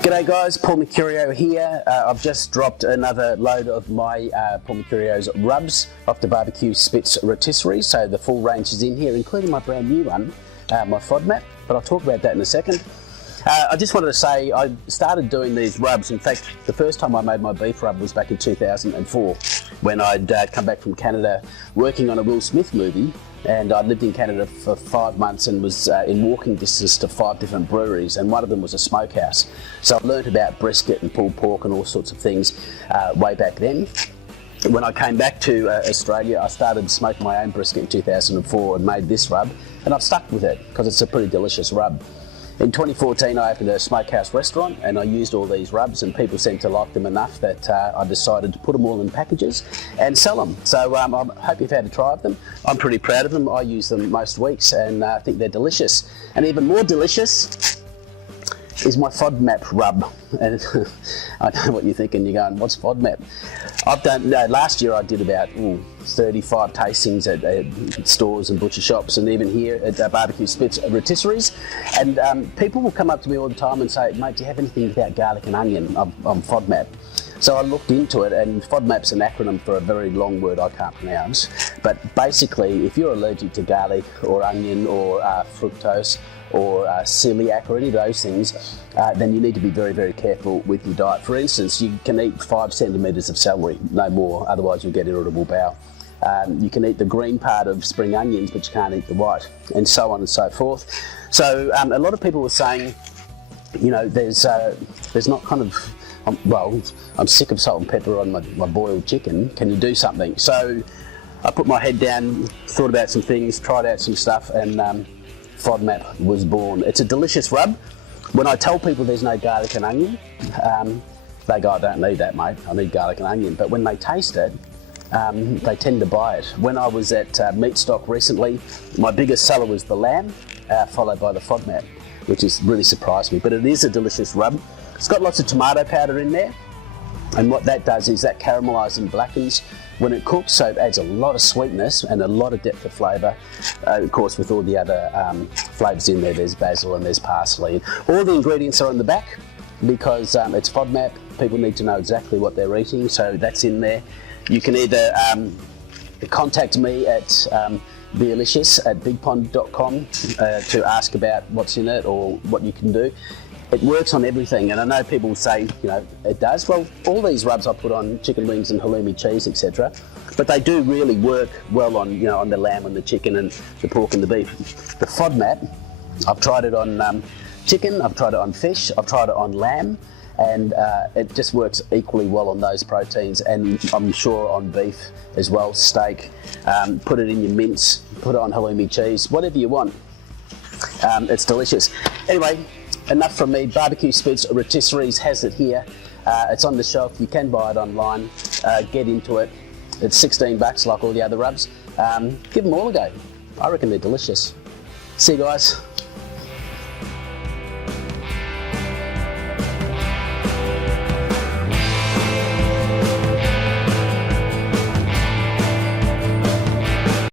G'day guys, Paul Mercurio here. I've just dropped another load of my Paul Mercurio's rubs off the BBQ Spit Rotisseries. So the full range is in here, including my brand new one, my Fodmap, but I'll talk about that in a second. I just wanted to say I started doing these rubs. In fact, the first time I made my beef rub was back in 2004 when I'd come back from Canada working on a Will Smith movie. And I lived in Canada for 5 months and was in walking distance to 5 different breweries, and one of them was a smokehouse. So I learned about brisket and pulled pork and all sorts of things way back then. When I came back to Australia, I started smoking my own brisket in 2004 and made this rub, and I've stuck with it because it's a pretty delicious rub. In 2014, I opened a smokehouse restaurant and I used all these rubs, and people seemed to like them enough that I decided to put them all in packages and sell them. So I hope you've had a try of them. I'm pretty proud of them. I use them most weeks and I think they're delicious. And even more delicious is my Fodmap rub. And I know what you're thinking, you're going, what's Fodmap? I've done, last year I did about 35 tastings at stores and butcher shops, and even here at BBQ Spit Rotisseries. And people will come up to me all the time and say, mate, do you have anything without garlic and onion on Fodmap? So I looked into it, and Fodmap's an acronym for a very long word I can't pronounce. But basically, if you're allergic to garlic or onion or fructose or celiac or any of those things, then you need to be very, very careful with your diet. For instance, you can eat 5 centimetres of celery, no more, otherwise you'll get irritable bowel. You can eat the green part of spring onions, but you can't eat the white, and so on and so forth. So a lot of people were saying, you know, there's not kind of, well, I'm sick of salt and pepper on my boiled chicken, can you do something? So I put my head down, thought about some things, tried out some stuff, and Fodmap was born. It's a delicious rub. When I tell people there's no garlic and onion, they go, I don't need that, mate, I need garlic and onion. But when they taste it, they tend to buy it. When I was at Meat Stock recently, my biggest seller was the lamb, followed by the Fodmap, which has really surprised me. But it is a delicious rub. It's got lots of tomato powder in there, and what that does is that caramelizes and blackens when it cooks, so it adds a lot of sweetness and a lot of depth of flavour. Of course, with all the other flavours in there, there's basil and there's parsley. All the ingredients are on the back because it's Fodmap. People need to know exactly what they're eating, so that's in there. You can either contact me at beerlicious@bigpond.com to ask about what's in it or what you can do. It works on everything, and I know people say, you know, it does. Well, all these rubs I put on chicken wings and halloumi cheese, etc. But they do really work well on, you know, on the lamb and the chicken and the pork and the beef. The Fodmap, I've tried it on chicken, I've tried it on fish, I've tried it on lamb, and it just works equally well on those proteins, and I'm sure on beef as well, steak. Put it in your mince, put it on halloumi cheese, whatever you want. It's delicious. Anyway, enough from me. BBQ Spit Rotisseries has it here. It's on the shelf. You can buy it online. Get into it. It's $16 like all the other rubs. Give them all a go. I reckon they're delicious. See you guys.